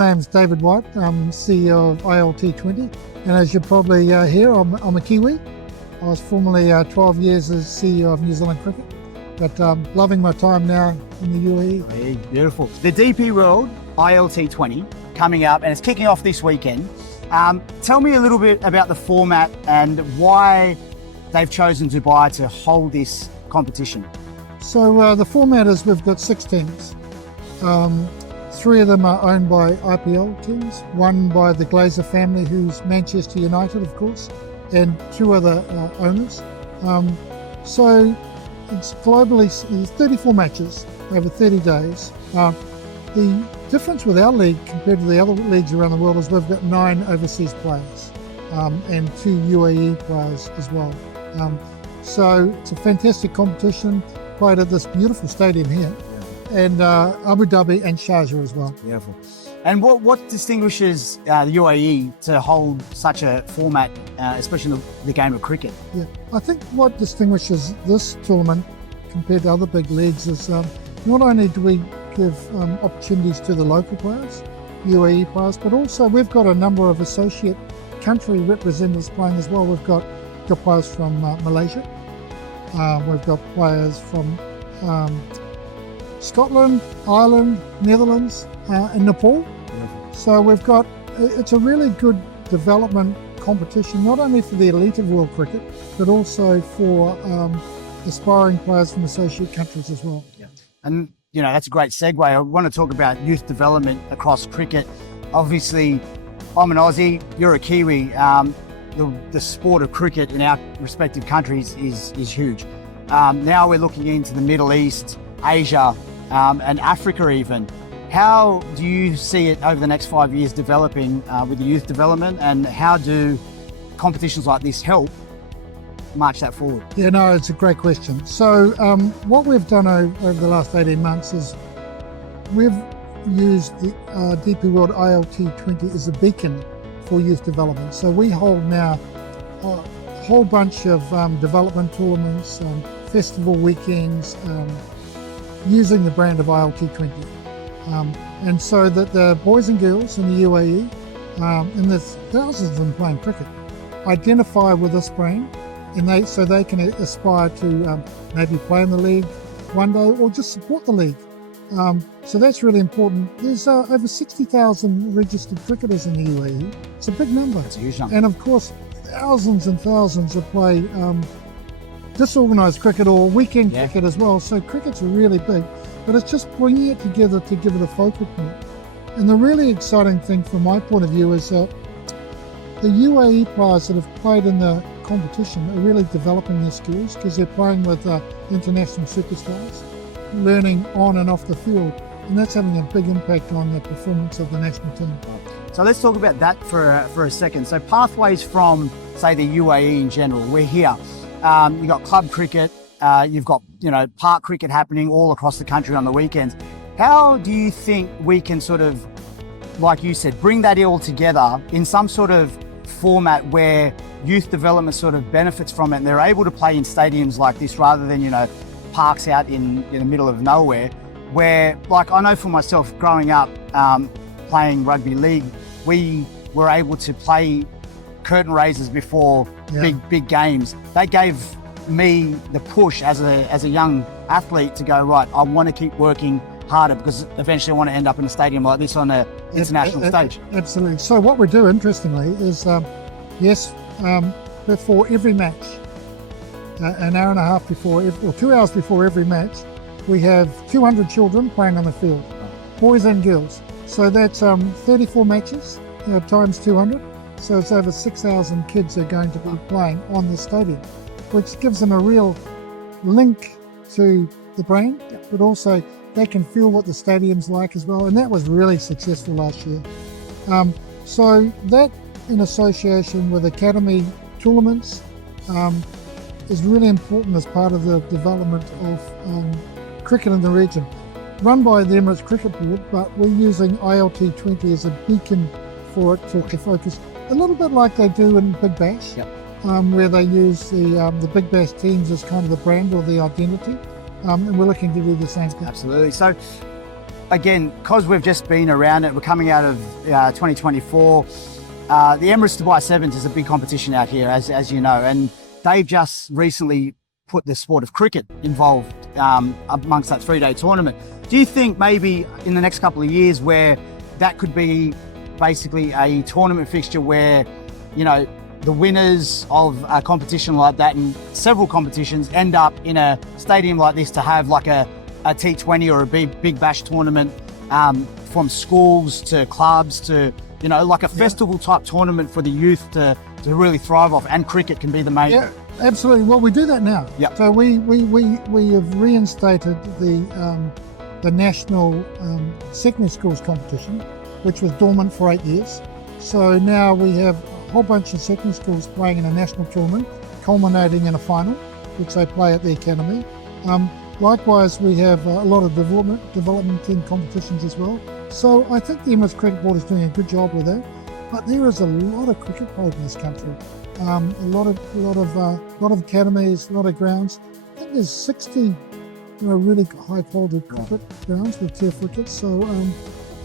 My name's David White. I'm CEO of ILT20, and as you probably hear, I'm a Kiwi. I was formerly 12 years as CEO of New Zealand Cricket, but loving my time now in the UAE. Hey, beautiful. The DP World ILT20 coming up, and it's kicking off this weekend. Tell me a little bit about the format and why they've chosen Dubai to hold this competition. So the format is we've got 6 teams. 3 of them are owned by IPL teams, one by the Glazer family, who's Manchester United, of course, and 2 other owners. So it's globally 34 matches over 30 days. The difference with our league compared to the other leagues around the world is we've got 9 overseas players and 2 UAE players as well. So it's a fantastic competition, played at this beautiful stadium here. And Abu Dhabi and Sharjah as well. Beautiful. And what distinguishes the UAE to hold such a format, especially in the game of cricket? Yeah, I think what distinguishes this tournament compared to other big leagues is not only do we give opportunities to the local players, UAE players, but also we've got a number of associate country representatives playing as well. We've got players from Malaysia, we've got players from Scotland, Ireland, Netherlands, and Nepal. So we've got, it's a really good development competition, not only for the elite of world cricket, but also for aspiring players from associate countries as well. Yeah. And, you know, that's a great segue. I want to talk about youth development across cricket. Obviously, I'm an Aussie, you're a Kiwi. The sport of cricket in our respective countries is huge. Now we're looking into the Middle East, Asia, and Africa even. How do you see it over the next 5 years developing with the youth development, and how do competitions like this help march that forward? Yeah, no, it's a great question. So what we've done over the last 18 months is we've used the DP World ILT20 as a beacon for youth development. So we hold now a whole bunch of development tournaments, festival weekends, using the brand of ILT20. And so that the boys and girls in the UAE, and there's thousands of them playing cricket, identify with this brand, and they can aspire to maybe play in the league one day or just support the league. So that's really important. There's over 60,000 registered cricketers in the UAE. It's a big number. It's a huge number. And of course, thousands and thousands that play disorganised cricket or weekend cricket as well. So cricket's really big, but it's just bringing it together to give it a focal point. And the really exciting thing from my point of view is that the UAE players that have played in the competition are really developing their skills because they're playing with international superstars, learning on and off the field, and that's having a big impact on the performance of the national team. So let's talk about that for a second. So pathways from, say, the UAE in general. We're here. You've got club cricket, you've got, park cricket happening all across the country on the weekends. How do you think we can sort of, like you said, bring that all together in some sort of format where youth development sort of benefits from it and they're able to play in stadiums like this rather than, parks out in the middle of nowhere, where, like, I know for myself growing up playing rugby league, we were able to play curtain raisers before big games. They gave me the push as a young athlete to go, right, I want to keep working harder because eventually I want to end up in a stadium like this on an international stage. Absolutely. So what we do, interestingly, is before every match, an hour and a half before, or 2 hours before every match, we have 200 children playing on the field, boys and girls. So that's 34 matches, times 200. So it's over 6,000 kids are going to be playing on the stadium, which gives them a real link to the brand, but also they can feel what the stadium's like as well. And that was really successful last year. So that, in association with academy tournaments, is really important as part of the development of cricket in the region. Run by the Emirates Cricket Board, but we're using ILT20 as a beacon for it to focus, a little bit like they do in Big Bash, where they use the Big Bash teams as kind of the brand or the identity. And we're looking to do the same thing. Absolutely. So again, because we've just been around it, we're coming out of 2024. The Emirates Dubai Sevens is a big competition out here, as you know, and they've just recently put the sport of cricket involved amongst that 3-day tournament. Do you think maybe in the next couple of years where that could be basically a tournament fixture where, you know, the winners of a competition like that and several competitions end up in a stadium like this to have like a T20 or a big bash tournament from schools to clubs to, you know, like a festival type tournament for the youth to really thrive off, and cricket can be the main. Yeah, absolutely. Well, we do that now. Yeah. So we have reinstated the national secondary schools competition, which was dormant for 8 years. So now we have a whole bunch of secondary schools playing in a national tournament, culminating in a final, which they play at the academy. Likewise, we have a lot of development in competitions as well. So I think the Emirates Cricket Board is doing a good job with that. But there is a lot of cricket played in this country. A lot of academies, a lot of grounds. I think there's 60, really high quality cricket grounds with turf wickets. So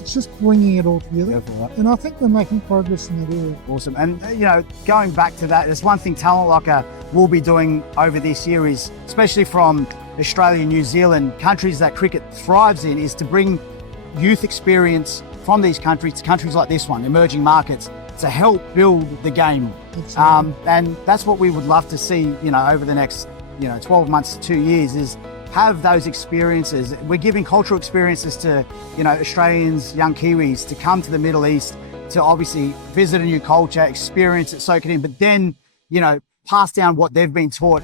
it's just bringing it all together. And I think we're making progress in that area. Awesome. And, going back to that, there's one thing TalentLockr will be doing over this year is, especially from Australia, New Zealand, countries that cricket thrives in, is to bring youth experience from these countries to countries like this one, emerging markets, to help build the game. And that's what we would love to see, over the next, 12 months to 2 years, is have those experiences. We're giving cultural experiences to, Australians, young Kiwis to come to the Middle East to obviously visit a new culture, experience it, soak it in, but then, pass down what they've been taught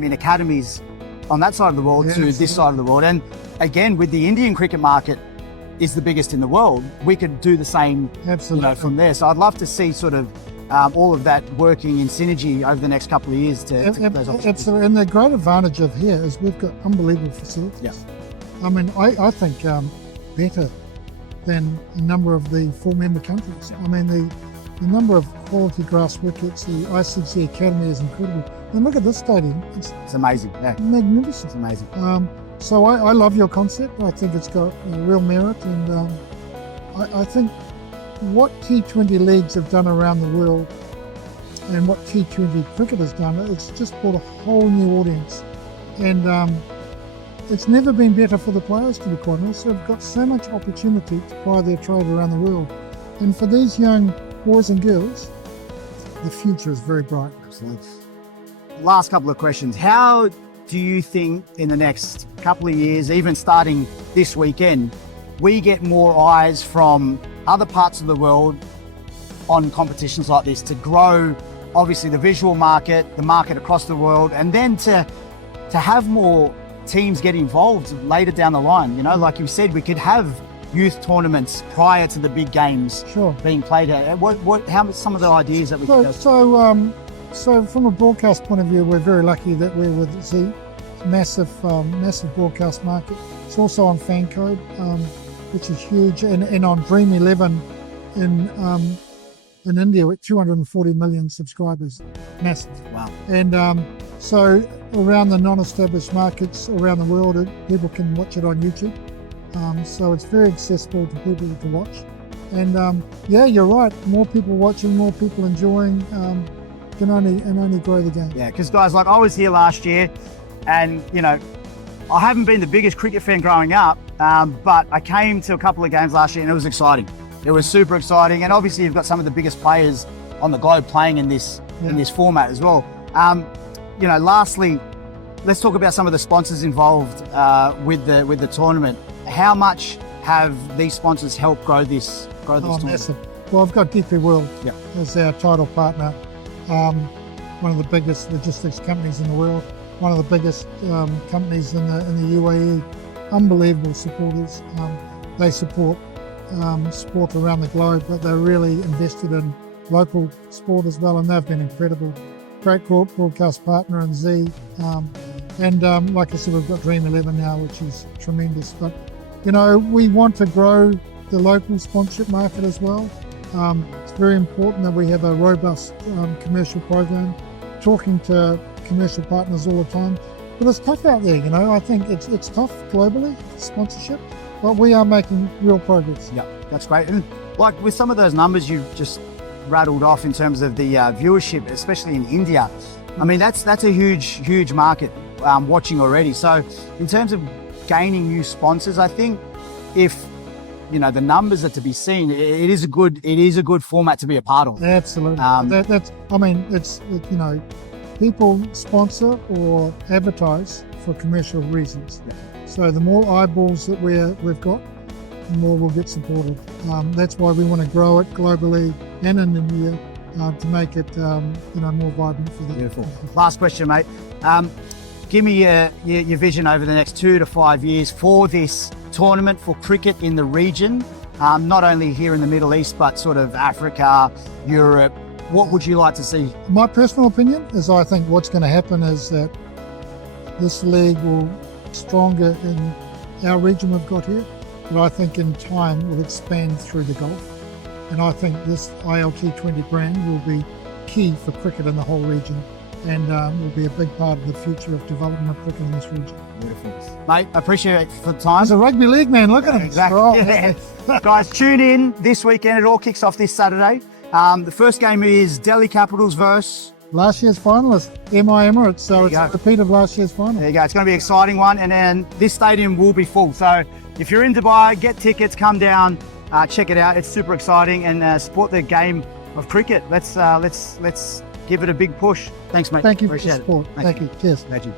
in academies on that side of the world to this side of the world. And again, with the Indian cricket market is the biggest in the world, we could do the same, from there. So I'd love to see sort of all of that working in synergy over the next couple of years to those opportunities. Absolutely. And the great advantage of here is we've got unbelievable facilities. Yeah. I mean, I think better than a number of the 4-member countries. I mean, the number of quality grass wickets, the ICC Academy is incredible. And look at this stadium. It's amazing. Yeah. Magnificent. It's amazing. So I love your concept. I think it's got real merit, and I think what T20 leagues have done around the world and what T20 cricket has done, it's just brought a whole new audience. And it's never been better for the players, to be quite honest. They've got so much opportunity to ply their trade around the world. And for these young boys and girls, the future is very bright. Absolutely. Last couple of questions. How do you think in the next couple of years, even starting this weekend, we get more eyes from other parts of the world on competitions like this to grow, obviously, the visual market, the market across the world, and then to have more teams get involved later down the line? Like you said, we could have youth tournaments prior to the big games being played. How some of the ideas that we could go? So from a broadcast point of view, we're very lucky that we're with Z, massive broadcast market. It's also on Fan Code, which is huge, and on Dream 11 in India with 240 million subscribers, massive. Wow. And so around the non-established markets around the world, people can watch it on YouTube. So it's very accessible to people to watch. And you're right. More people watching, more people enjoying. Can only grow the game. Yeah, because guys, like I was here last year, and I haven't been the biggest cricket fan growing up, but I came to a couple of games last year, and it was exciting. It was super exciting, and obviously you've got some of the biggest players on the globe playing in this format as well. Lastly, let's talk about some of the sponsors involved with the tournament. How much have these sponsors helped grow this tournament? Massive. Well, I've got DP World as our title partner. One of the biggest logistics companies in the world, one of the biggest companies in the UAE. Unbelievable supporters. They support sport around the globe, but they're really invested in local sport as well, and they've been incredible. Great broadcast partner in Z, and like I said, we've got Dream 11 now, which is tremendous. But we want to grow the local sponsorship market as well. It's very important that we have a robust commercial program, talking to commercial partners all the time. But it's tough out there, I think it's tough globally, sponsorship. but we are making real progress. Yeah, that's great. And like with some of those numbers you just rattled off in terms of the viewership, especially in India, I mean, that's a huge market watching already. So in terms of gaining new sponsors, I think if the numbers are to be seen, it is a good format to be a part of. Absolutely. It's people sponsor or advertise for commercial reasons. Yeah. So the more eyeballs that we've got, the more we'll get supported. That's why we want to grow it globally and in India to make it more vibrant for them. Beautiful. Last question, mate. Give me your vision over the next 2 to 5 years for this tournament for cricket in the region, not only here in the Middle East, but sort of Africa, Europe. What would you like to see? My personal opinion is I think what's going to happen is that this league will be stronger in our region we've got here, but I think in time will expand through the Gulf. And I think this ILT20 brand will be key for cricket in the whole region and will be a big part of the future of development of cricket in this region. Beautiful. Mate, I appreciate it for the time. He's a rugby league man, look at him. Exactly. Yeah. Guys, tune in this weekend. It all kicks off this Saturday. The first game is Delhi Capitals versus last year's finalist, MI Emirates, so it's a repeat of last year's final. There you go. It's going to be an exciting one, and then this stadium will be full. So if you're in Dubai, get tickets, come down, check it out. It's super exciting, and support the game of cricket. Let's give it a big push. Thanks, mate. Thank you Appreciate for the support. It. Thank you. Cheers. Thank you.